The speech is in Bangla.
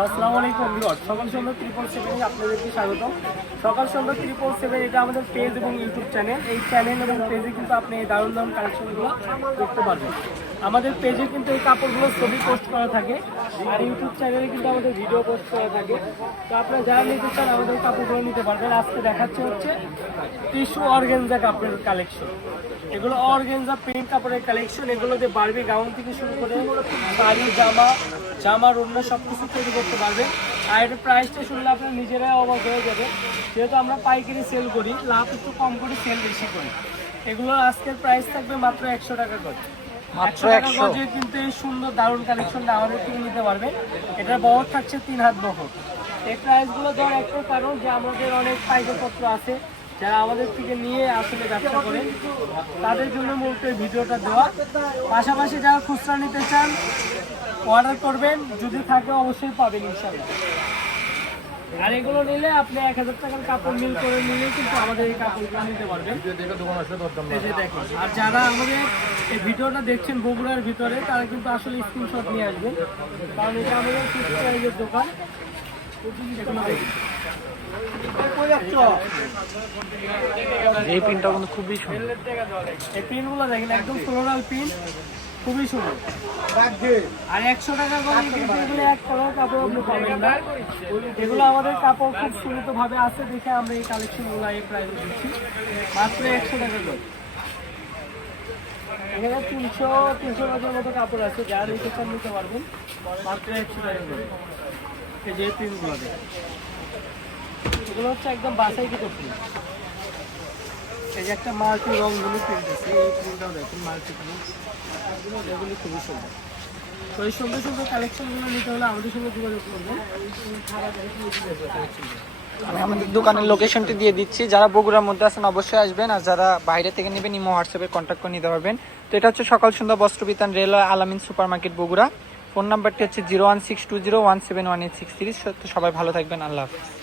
আসসালামু আলাইকুম ভিউয়ার্স, সকাল সন্ধ্যা 777 আপনাদেরকে স্বাগত। সকাল সন্ধ্যা 777 এটা আমাদের পেজ এবং ইউটিউব চ্যানেল। এই চ্যানেল এবং পেজে কিন্তু আপনি এই দারুণ দারুণ কালেকশনগুলো দেখতে পারবেন। আমাদের পেজে কিন্তু এই কাপড়গুলো ছবি পোস্ট করা থাকে, আর ইউটিউব চ্যানেলে কিন্তু আমাদের ভিডিও পোস্ট করা থাকে। তো আপনারা যারা নিতে চান আমাদের কাপড়গুলো নিতে পারবেন। আজকে দেখাচ্ছে হচ্ছে টিস্যু অর্গানজা কাপড়ের কালেকশন। এগুলো অর্গানজা প্রিন্ট কাপড়ের কালেকশন। এগুলোতে বারবি গাউন থেকে শুরু করে শাড়ি, জামার ওড়না সব কিছু তৈরি করতে পারবেন। আর এটার প্রাইসটা শুনলে আপনার নিজেরাই অবাক হয়ে যাবে, যেহেতু আমরা পাইকারি সেল করি, লাভ একটু কম করে সেল বেশি করি। এগুলোর আজকের প্রাইস থাকবে মাত্র 100 টাকা করে। 100 টাকা গজে কিন্তু এই সুন্দর দারুণ কালেকশনটা আমাদের থেকে নিতে পারবেন। এটার বহর থাকছে 3 হাত বহর। এই প্রাইসগুলো দেওয়ার একটা কারণ যে আমাদের অনেক পাইকারপত্র আছে যারা আমাদের থেকে নিয়ে আসলে ব্যবসা করেন, তাদের জন্য মূলত এই ভিডিওটা দেওয়া। পাশাপাশি যারা খুচরা নিতে চান অর্ডার করবেন, যদি থাকে অবশ্যই পাবেন ইনশাআল্লাহ। আর এগুলো নিলে আপনি 1000 টাকার কাপড় মিল করে নিলে কিন্তু আমাদের এই কাপড়গুলো নিতে পারবেন। আর যারা আমাদের এই ভিডিওটা দেখছেন বগুড়ার ভিতরে, তারা কিন্তু আসলে স্ক্রিনশট নিয়ে আসবেন, কারণ এটা আমাদের ফিক্সড প্রাইসের দোকান। এই পিনটা কিন্তু খুবই সুন্দর। এই পিনগুলো দেখেন একদম ফ্লোরাল পিন, খুবই সুন্দর। আর 100 টাকা করে কিন্তু এগুলো এক কালার কাপড় আপনি পাবেন না। এগুলো আমাদের কাপড় খুব সীমিত ভাবে আছে দেখে আমরা এই কালেকশনগুলো এই প্রাইসে দিচ্ছি মাত্র 100 টাকা করে। এখানে 300 গজের মতো কাপড় আছে, যারা নিতে চান নিতে পারবেন মাত্র 100 টাকা করে। এই যে পিনগুলো দেখেন, এগুলো হচ্ছে একদম বাছাইকৃত প্রিন্ট। এই যে একটা মাল্টি রংগুলো প্রিন্ট আছে, এই প্রিন্টটাও দেখুন মাল্টি প্রিন্ট, এগুলো খুবই সুন্দর। তো এই সুন্দর সুন্দর কালেকশনগুলো নিতে হলে আমাদের সঙ্গে যোগাযোগ করবেন। আমি আমাদের দোকানের লোকেশনটি দিয়ে দিচ্ছি, যারা বগুড়ার মধ্যে আছেন অবশ্যই আসবেন, আর যারা বাইরে থেকে নেবেন ইমো হোয়াটসঅ্যাপে কন্ট্যাক্ট করে নিতে পারবেন। তো এটা হচ্ছে সকাল সন্ধ্যা বস্ত্র বিতান, রেলওয়ে আলামিন সুপার মার্কেট বগুড়া। ফোন নাম্বারটি হচ্ছে 01620171863। সবাই ভালো থাকবেন, আল্লাহ হাফিজ।